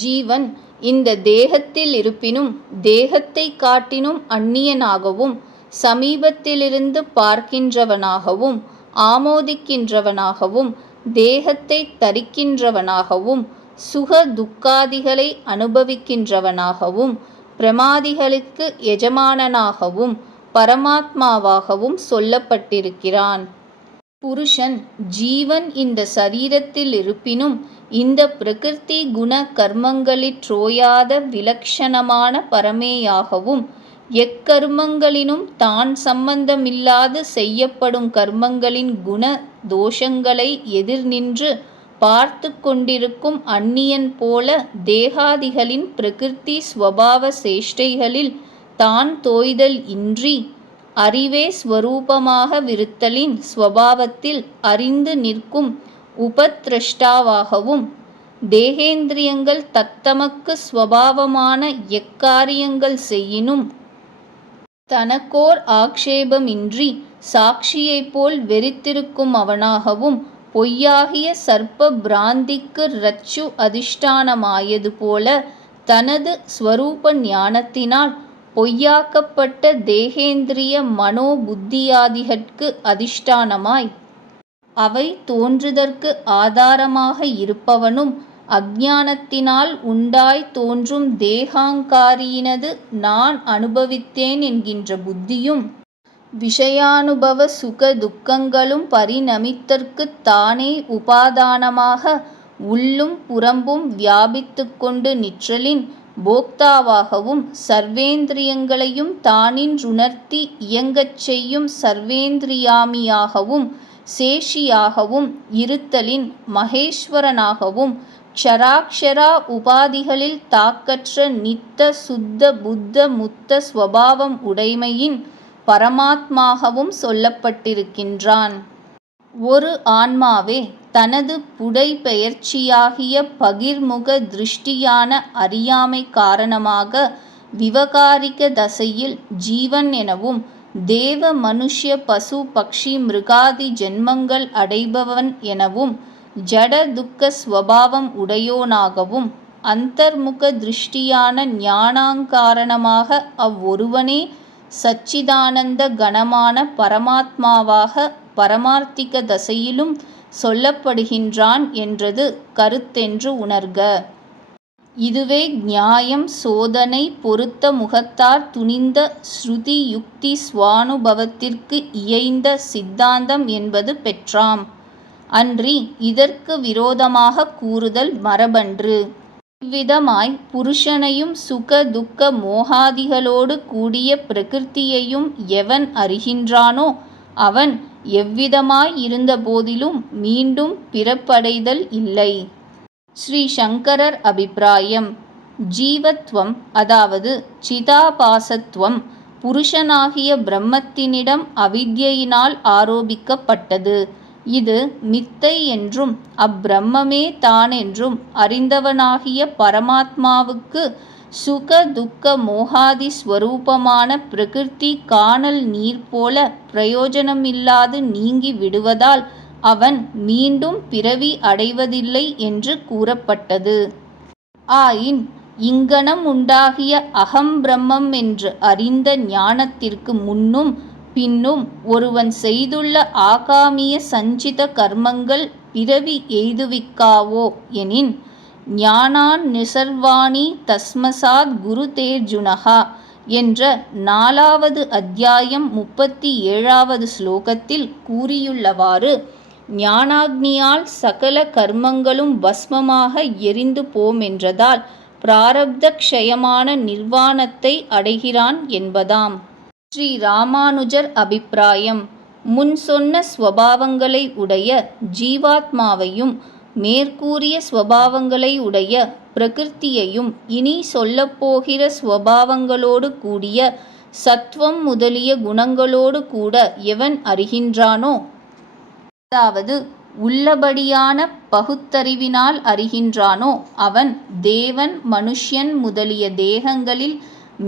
ஜீவன் இந்த தேகத்தில் இருப்பினும் தேகத்தை காட்டினும் அந்நியனாகவும் சமீபத்திலிருந்து பார்க்கின்றவனாகவும் ஆமோதிக்கின்றவனாகவும் தேகத்தை தரிக்கின்றவனாகவும் சுக துக்காதிகளை அனுபவிக்கின்றவனாகவும் பிரமாதிகளுக்கு எஜமானனாகவும் பரமாத்மாவாகவும் சொல்லப்பட்டிருக்கிறான். புருஷன் ஜீவன் இந்த சரீரத்தில் இருப்பினும் இந்த பிரகிருதி குண கர்மங்களிற்றோயாத விலக்ஷணமான பரமேயாகவும் எக்கர்மங்களினும் தான் சம்பந்தமில்லாது செய்யப்படும் கர்மங்களின் குண தோஷங்களை எதிர் நின்று பார்த்து கொண்டிருக்கும் அந்நியன் போல தேகாதிகளின் பிரகிருதி ஸ்வபாவ சேஷ்டைகளில் தான் தோய்தல் இன்றி அறிவே ஸ்வரூபமாக விருத்தலின் ஸ்வபாவத்தில் அறிந்து நிற்கும் உபத்ரஷ்டாவாகவும் தேகேந்திரியங்கள் தத்தமக்கு ஸ்வபாவமான எக்காரியங்கள் செய்யினும் தனக்கோர் ஆக்ஷேபமின்றி சாட்சியைப் போல் வெறித்திருக்கும் அவனாகவும் பொய்யாகிய சர்ப்ப பிராந்திக்கு ரச்சு அதிஷ்டானமாயது போல தனது ஸ்வரூப ஞானத்தினால் பொய்யாக்கப்பட்ட தேகேந்திரிய மனோபுத்தியாதிகட்கு அதிஷ்டானமாய் அவை தோன்றுதற்கு ஆதாரமாக இருப்பவனும் அஞ்ஞானத்தினால் உண்டாய் தோன்றும் தேகாங்காரியினது நான் அனுபவித்தேன் என்கின்ற புத்தியும் விஷயானுபவ சுக துக்கங்களும் பரிணமித்தற்குத் தானே உபாதானமாக உள்ளும் புறம்பும் வியாபித்து கொண்டு நிற்றலின் போக்தாவாகவும் சர்வேந்திரியங்களையும் தானின்றுணர்த்தி இயங்கச் செய்யும் சர்வேந்திரியாமியாகவும் சேஷியாகவும் இருத்தலின் மகேஸ்வரனாகவும் க்ஷராக்ஷரா உபாதிகளில் தாக்கற்ற நித்த சுத்த புத்த முத்த ஸ்வபாவம் உடைமையின் பரமாத்மாகவும் சொல்லப்பட்டிருக்கின்றான். ஒரு ஆன்மாவே தனது புடைபெயர்ச்சியாகிய பகிர்முக திருஷ்டியான அறியாமை காரணமாக விவகாரிக தசையில் ஜீவன் எனவும் தேவ மனுஷ்ய பசு பக்ஷி மிருகாதி ஜென்மங்கள் அடைபவன் எனவும் ஜட துக்க ஸ்வபாவம் உடையோனாகவும் அந்தர்முக திருஷ்டியான ஞானாங்காரணமாக அவ்வொருவனே சச்சிதானந்த கணமான பரமாத்மாவாக பரமார்த்திக தசையிலும் சொல்லப்படுகின்றான் என்றது கருத்தென்று உணர்க. இதுவே நியாயம் சோதனை பொருத்த முகத்தார் துணிந்த ஸ்ருதி யுக்தி ஸ்வானுபவத்திற்கு இயைந்த சித்தாந்தம் என்பது பெற்றாம். அன்றி இதற்கு விரோதமாக கூறுதல் மரபன்று. இவ்விதமாய் புருஷனையும் சுக துக்க மோகாதிகளோடு கூடிய பிரகிருதியையும் எவன் அறிகின்றானோ அவன் எவ்விதமாய் இருந்த போதிலும் மீண்டும் பிறப்படைதல் இல்லை. ஸ்ரீ சங்கரர் அபிப்பிராயம். ஜீவத்வம் அதாவது சிதாபாசத்துவம் புருஷனாகிய பிரம்மத்தினிடம் அவித்யினால் ஆரோபிக்கப்பட்டது. இது மித்தை என்றும் அப்பிரம்மே தானென்றும் அறிந்தவனாகிய பரமாத்மாவுக்கு சுக துக்க மோகாதி ஸ்வரூபமான பிரகிருதி காணல் நீர் போல பிரயோஜனமில்லாது நீங்கி விடுவதால் அவன் மீண்டும் பிறவி அடைவதில்லை என்று கூறப்பட்டது. ஆயின் இங்கனம் உண்டாகிய அகம் பிரம்மம் என்று அறிந்த ஞானத்திற்கு முன்னும் பின்னும் ஒருவன் செய்துள்ள ஆகாமிய சஞ்சித கர்மங்கள் பிறவி எய்துவிக்காவோ எனின் ஞானான் நிசர்வாணி தஸ்மசாத் குரு தேர்ஜுனகா என்ற 4வது அத்தியாயம் 37வது ஸ்லோகத்தில் கூறியுள்ளவாறு ஞானாக்னியால் சகல கர்மங்களும் பஸ்மமாக எரிந்து போமென்றதால் பிராரப்த க்ஷயமான நிர்வாணத்தை அடைகிறான் என்பதாம். ஸ்ரீ ராமானுஜர் அபிப்பிராயம். முன் சொன்ன ஸ்வபாவங்களை உடைய ஜீவாத்மாவையும் மேற்கூறிய ஸ்வபாவங்களை உடைய பிரகிருதியையும் இனி சொல்லப்போகிற ஸ்வபாவங்களோடு கூடிய சத்வம் முதலிய குணங்களோடு கூட எவன் அறிகின்றானோ, அதாவது உள்ளபடியான பகுத்தறிவினால் அறிகின்றானோ அவன் தேவன் மனுஷ்யன் முதலிய தேகங்களில்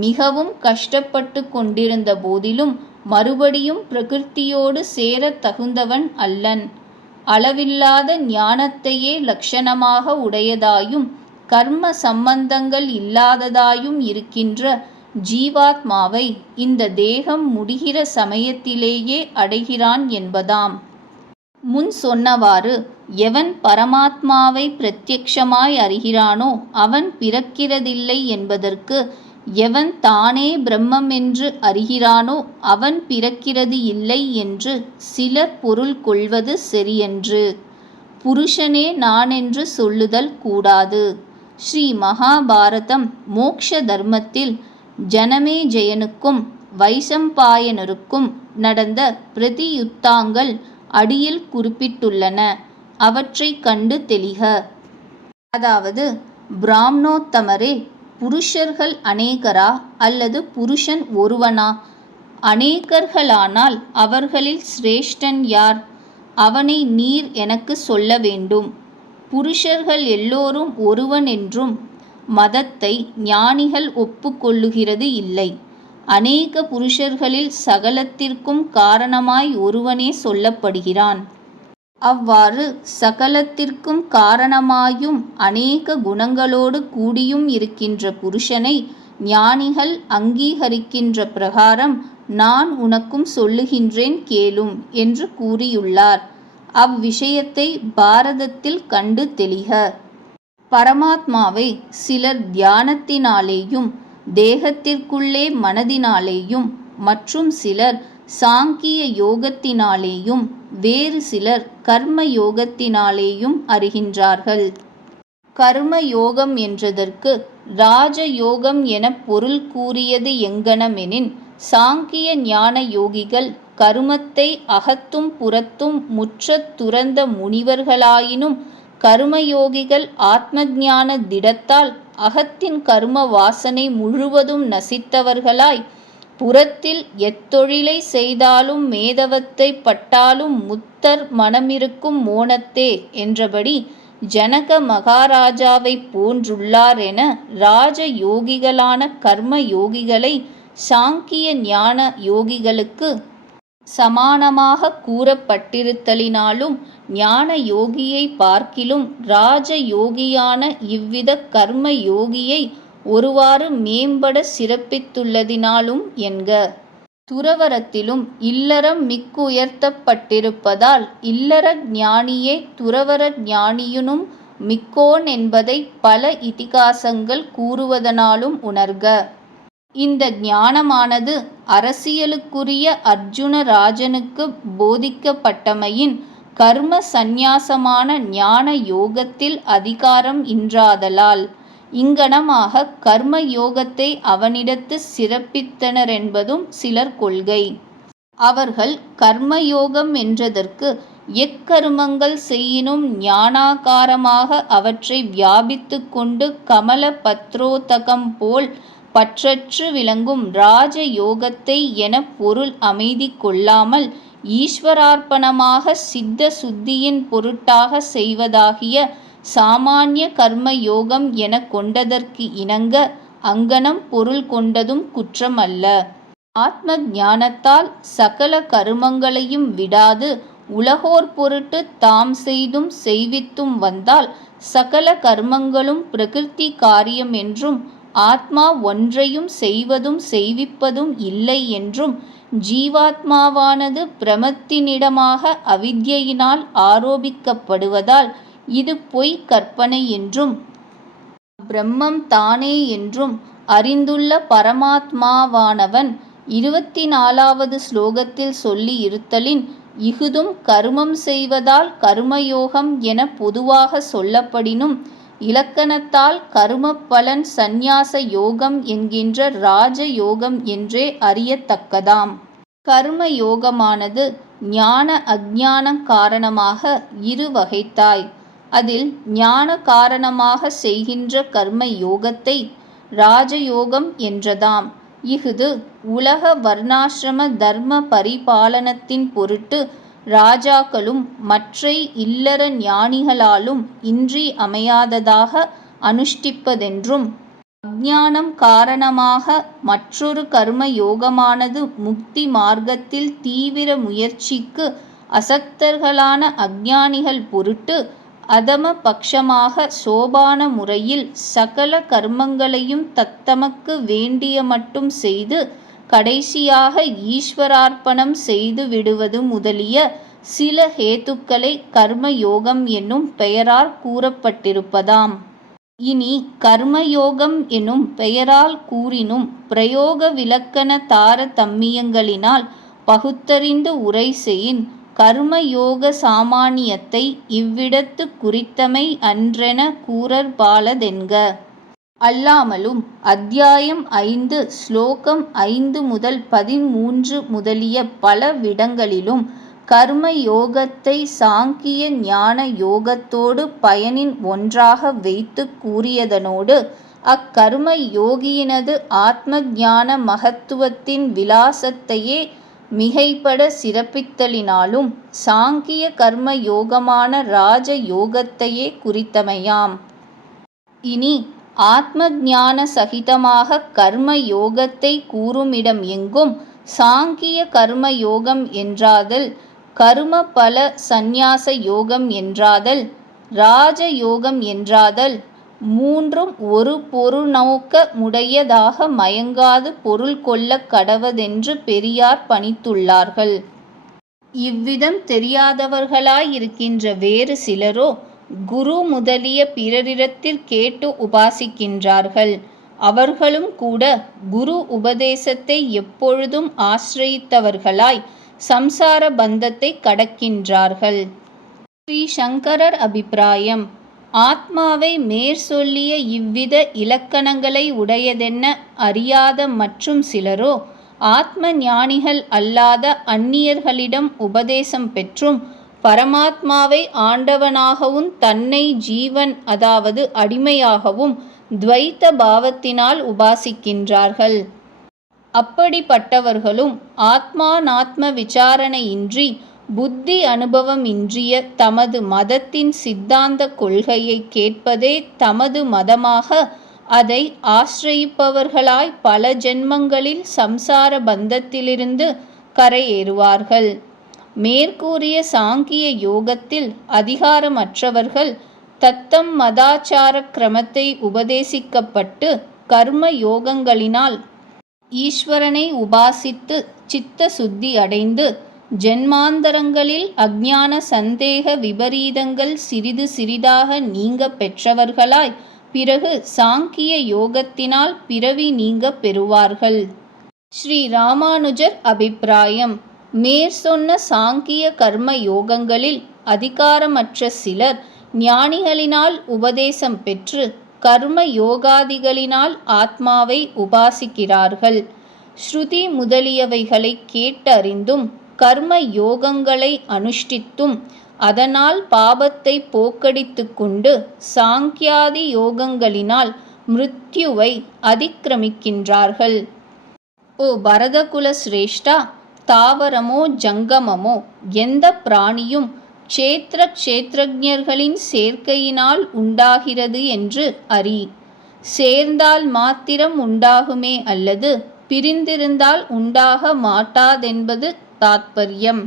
மிகவும் கஷ்டப்பட்டு கொண்டிருந்த போதிலும் மறுபடியும் பிரகிருதியோடு சேர தகுந்தவன் அல்லன். அளவில்லாத ஞானத்தையே லட்சணமாக உடையதாயும் கர்ம சம்பந்தங்கள் இல்லாததாயும் இருக்கின்ற ஜீவாத்மாவை இந்த தேகம் முடிகிற சமயத்திலேயே அடைகிறான் என்பதாம். முன் சொன்னவாறு எவன் பரமாத்மாவை பிரத்யக்ஷமாய் அறிகிறானோ அவன் பிறக்கிறதில்லை என்பதற்கு, எவன் தானே பிரம்மம் என்று அறிகிறானோ அவன் பிறக்கிறது இல்லை என்று சிலர் பொருள் கொள்வது சரியன்று. புருஷனே நானென்று சொல்லுதல் கூடாது. ஸ்ரீ மகாபாரதம் மோக்ஷ தர்மத்தில் ஜனமேஜயனுக்கும் வைசம்பாயனருக்கும் நடந்த பிரதியுத்தாங்கள் அடியில் குறிப்பிட்டுள்ளன. அவற்றை கண்டு தெளிக. அதாவது, பிராமணோத்தமரே, புருஷர்கள் அநேகரா அல்லது புருஷன் ஒருவனா? அநேகர்களானால் அவர்களில் சிரேஷ்டன் யார்? அவனை நீர் எனக்கு சொல்ல வேண்டும். புருஷர்கள் எல்லோரும் ஒருவன் என்றும் மதத்தை ஞானிகள் ஒப்புக்கொள்ளுகிறது இல்லை. அநேக புருஷர்களில் சகலத்திற்கும் காரணமாய் ஒருவனே சொல்லப்படுகிறான். அவ்வாறு சகலத்திற்கும் காரணமாயும் அநேக குணங்களோடு கூடியும் இருக்கின்ற புருஷனை ஞானிகள் அங்கீகரிக்கின்ற பிரகாரம் நான் உனக்கும் சொல்லுகின்றேன் கேளும் என்று கூறியுள்ளார். அவ்விஷயத்தை பாரதத்தில் கண்டு தெளிக. பரமாத்மாவை சிலர் தியானத்தினாலேயும் தேகத்திற்குள்ளே மனதினாலேயும், மற்றும் சிலர் சாங்கிய யோகத்தினாலேயும், வேறு சிலர் கர்ம யோகத்தினாலேயும் அறிகின்றார்கள். கர்ம யோகம் என்றதற்கு ராஜயோகம் என பொருள் கூறியது எங்கனமெனின், சாங்கிய ஞான யோகிகள் கருமத்தை அகத்தும் புறத்தும் முற்றத் துறந்த முனிவர்களாயினும், கர்மயோகிகள் ஆத்ம ஞான திடத்தால் அகத்தின் கர்ம வாசனை முழுவதும் நசித்தவர்களாய், புறத்தில் எத்தொழிலை செய்தாலும் மேதவத்தை பட்டாலும் முத்தர் மனமிருக்கும் மோனத்தே என்றபடி ஜனக மகாராஜாவை போன்றுள்ளார் என ராஜ யோகிகளான கர்ம யோகிகளை சாங்கிய ஞான யோகிகளுக்கு சமானமாக கூறப்பட்டிருத்தலினாலும், ஞான யோகியை பார்க்கிலும் ராஜ யோகியான இவ்வித கர்ம யோகியை ஒருவாறு மேம்பட சிறப்பித்துள்ளதினாலும் என்க. துறவரத்திலும் இல்லறம் மிக்குயர்த்தப்பட்டிருப்பதால் இல்லற ஞானியே துறவர ஞானியினும் மிக்கோன் என்பதை பல இதிகாசங்கள் கூறுவதனாலும் உணர்க. இந்த ஞானமானது அரசியலுக்குரிய அர்ஜுன ராஜனுக்கு போதிக்கப்பட்டமையின், கர்ம சந்நியாசமான ஞான யோகத்தில் அதிகாரம் இன்றாதலால் இங்கனமாக கர்ம யோகத்தை அவனிடத்து சிறப்பித்தனரென்பதும் சிலர் கொள்கை. அவர்கள் கர்மயோகம் என்றதற்கு எக்கருமங்கள் செய்யினும் ஞானாகாரமாக அவற்றை வியாபித்து கொண்டு கமல பத்ரோதகம் போல் பற்றற்று விளங்கும் ராஜ யோகத்தை என பொருள் அமைதி கொள்ளாமல், ஈஸ்வரார்ப்பணமாக சித்த சுத்தியின் பொருட்டாக செய்வதாகிய சாமானிய கர்ம யோகம் என கொண்டதற்கு இணங்க அங்கனம் பொருள் கொண்டதும் குற்றமல்ல. ஆத்ம ஞானத்தால் சகல கருமங்களையும் விடாது உலகோர் பொருட்டு தாம் செய்தும் செய்வித்தும் வந்தால் சகல கர்மங்களும் பிரகிருதி காரியம் என்றும், ஆத்மா ஒன்றையும் செய்வதும் செய்விப்பதும் இல்லை என்றும், ஜீவாத்மாவானது பிரமத்தினிடமாக அவித்யினால் ஆரோபிக்கப்படுவதால் இது பொய் கற்பனை என்றும், பிரம்மம் தானே என்றும் அறிந்துள்ள பரமாத்மாவானவன் 24வது ஸ்லோகத்தில் சொல்லி இருத்தலின், இஃதும் கருமம் செய்வதால் கர்மயோகம் என பொதுவாக சொல்லப்படினும், இலக்கணத்தால் கரும பலன் சந்நியாச யோகம் என்கின்ற ராஜ யோகம் என்றே அறியத்தக்கதாம். கர்ம யோகமானது ஞான அஞ்ஞான காரணமாக இரு வகைத்தாய். அதில் ஞான காரணமாக செய்கின்ற கர்ம யோகத்தை ராஜயோகம் என்றதாம். இஃது உலக வர்ணாசிரம தர்ம பரிபாலனத்தின் பொருட்டு ராஜாக்களும் மற்றை இல்லற ஞானிகளாலும் இன்றி அமையாததாக அனுஷ்டிப்பதென்றும், அஞ்ஞானம் காரணமாக மற்றொரு கர்ம யோகமானது முக்தி மார்க்கத்தில் தீவிர முயற்சிக்கு அசக்தர்களான அஞ்ஞானிகள் பொருட்டு அதம பட்சமாக சோபான முறையில் சகல கர்மங்களையும் தத்தமக்கு வேண்டிய மட்டும் செய்து கடைசியாக ஈஸ்வரார்ப்பணம் செய்து விடுவது முதலிய சில ஹேத்துக்களை கர்மயோகம் என்னும் பெயரால் கூறப்பட்டிருப்பதாம். இனி கர்மயோகம் எனும் பெயரால் கூறினும் பிரயோக விலக்கண தாரதம்மியங்களினால் பகுத்தறிந்து உரை செயின் கர்மயோக சாமானியத்தை இவ்விடத்து குறித்தமை அன்றென கூறற்பாலதென்க. அல்லாமலும் அத்தியாயம் 5 ஸ்லோகம் 5 முதல் 13 முதலிய பல விடங்களிலும் கர்ம யோகத்தை சாங்கிய ஞான யோகத்தோடு பயனின் ஒன்றாக வைத்து கூறியதனோடு அக்கர்ம யோகியினது ஆத்ம ஞான மகத்துவத்தின் விலாசத்தையே மிகைப்பட சிறப்பித்தலினாலும் சாங்கிய கர்ம யோகமான ராஜ யோகத்தையே குறித்தமையாம். இனி ஆத்ம ஞான சகிதமாக கர்ம யோகத்தை கூறுமிடம் எங்கும் சாங்கிய கர்ம யோகம் என்றாதல், கர்ம பல சந்நியாச யோகம் என்றாதல், ராஜ யோகம் என்றாதல் மூன்றும் ஒரு பொருநோக்க முடையதாக மயங்காது பொருள் கொள்ள கடவதென்று பெரியார் பணித்துள்ளார்கள். இவ்விதம் தெரியாதவர்களாயிருக்கின்ற வேறு சிலரோ குரு முதலிய பிறரிடத்தில் கேட்டு உபாசிக்கின்றார்கள். அவர்களும் கூட குரு உபதேசத்தை எப்பொழுதும் ஆசிரயித்தவர்களாய் சம்சார பந்தத்தை கடக்கின்றார்கள். ஸ்ரீ சங்கரர் அபிப்பிராயம். ஆத்மாவை மேற்சொல்லிய இவ்வித இலக்கணங்களை உடையதென்ன அறியாத மற்றும் சிலரோ ஆத்ம ஞானிகள் அல்லாத அந்நியர்களிடம் உபதேசம் பெற்றும் பரமாத்மாவை ஆண்டவனாகவும் தன்னை ஜீவன் அதாவது அடிமையாகவும் துவைத்த பாவத்தினால் உபாசிக்கின்றார்கள். அப்படிப்பட்டவர்களும் ஆத்மானாத்ம விசாரணையின்றி புத்தி அனுபவம் இன்றிய தமது மதத்தின் சித்தாந்த கொள்கையை கேட்பதே தமது மதமாக அதை ஆசிரயிப்பவர்களாய் பல ஜென்மங்களில் சம்சார பந்தத்திலிருந்து கரையேறுவார்கள். மேற்கூறிய சாங்கிய யோகத்தில் அதிகாரமற்றவர்கள் தத்தம் மதாச்சார கிரமத்தை உபதேசிக்கப்பட்டு கர்ம யோகங்களினால் ஈஸ்வரனை உபாசித்து சித்த சுத்தி அடைந்து ஜென்மாந்தரங்களில் அஞ்ஞான சந்தேக விபரீதங்கள் சிறிது சிறிதாக நீங்க பெற்றவர்களாய் பிறகு சாங்கிய யோகத்தினால் பிறவி நீங்க பெறுவார்கள். ஸ்ரீ ராமானுஜர் அபிப்பிராயம். மேற்சொன்ன சாங்கிய கர்ம யோகங்களில் அதிகாரமற்ற சிலர் ஞானிகளினால் உபதேசம் பெற்று கர்ம யோகாதிகளினால் ஆத்மாவை உபாசிக்கிறார்கள். ஸ்ருதி முதலியவைகளை கேட்டறிந்தும் கர்ம யோகங்களை அனுஷ்டித்தும் அதனால் பாபத்தை போக்கடித்து கொண்டு சாங்கியாதி யோகங்களினால் மிருத்யுவை அதிக்கிரமிக்கின்றார்கள். ஓ பரதகுல சிரேஷ்டா, தாவரமோ ஜங்கமமோ எந்த பிராணியும் க்ஷேத்திர க்ஷேத்திரஜ்ஞர்களின் சேர்க்கையினால் உண்டாகிறது என்று அறி. சேர்ந்தால் மாத்திரம் உண்டாகுமே அல்லது பிரிந்திருந்தால் உண்டாக மாட்டாதென்பது தாத்பர்யம்.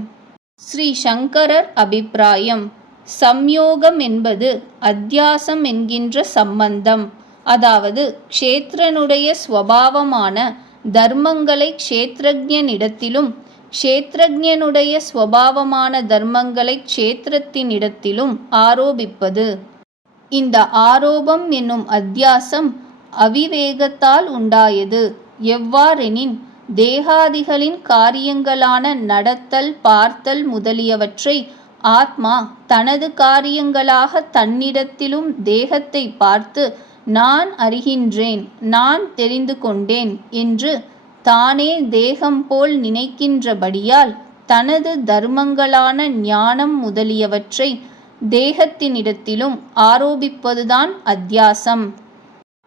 ஸ்ரீ சங்கரர் அபிப்பிராயம். சம்யோகம் என்பது அத்தியாசம் என்கின்ற சம்பந்தம். அதாவது க்ஷேத்திரனுடைய ஸ்வபாவமான தர்மங்களை க்ஷேத்திரஜ்ஞனிடத்திலும் க்ஷேத்திரஜ்ஞனுடைய ஸ்வபாவமான தர்மங்களை க்ஷேத்திரத்தினிடத்திலும் ஆரோபிப்பது. இந்த ஆரோபம் என்னும் அத்தியாசம் அவிவேகத்தால் உண்டாயது. எவ்வாறெனின் தேகாதிகளின் காரியங்களான நடத்தல் பார்த்தல் முதலியவற்றை ஆத்மா தனது காரியங்களாக தன்னிடத்திலும் தேகத்தை பார்த்து நான் அறிகின்றேன், நான் தெரிந்து கொண்டேன் என்று தானே தேகம் போல் நினைக்கின்றபடியால் தனது தர்மங்களான ஞானம் முதலியவற்றை தேகத்தினிடத்திலும் ஆரோபிப்பதுதான் அத்தியாசம்.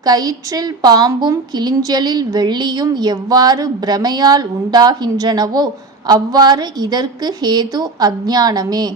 கயிற்றில் பாம்பும் கிளிஞ்சலில் வெள்ளியும் எவ்வாறு பிரமையால் உண்டாகின்றனவோ அவ்வாறு இதற்கு ஹேது அஞ்ஞானமே.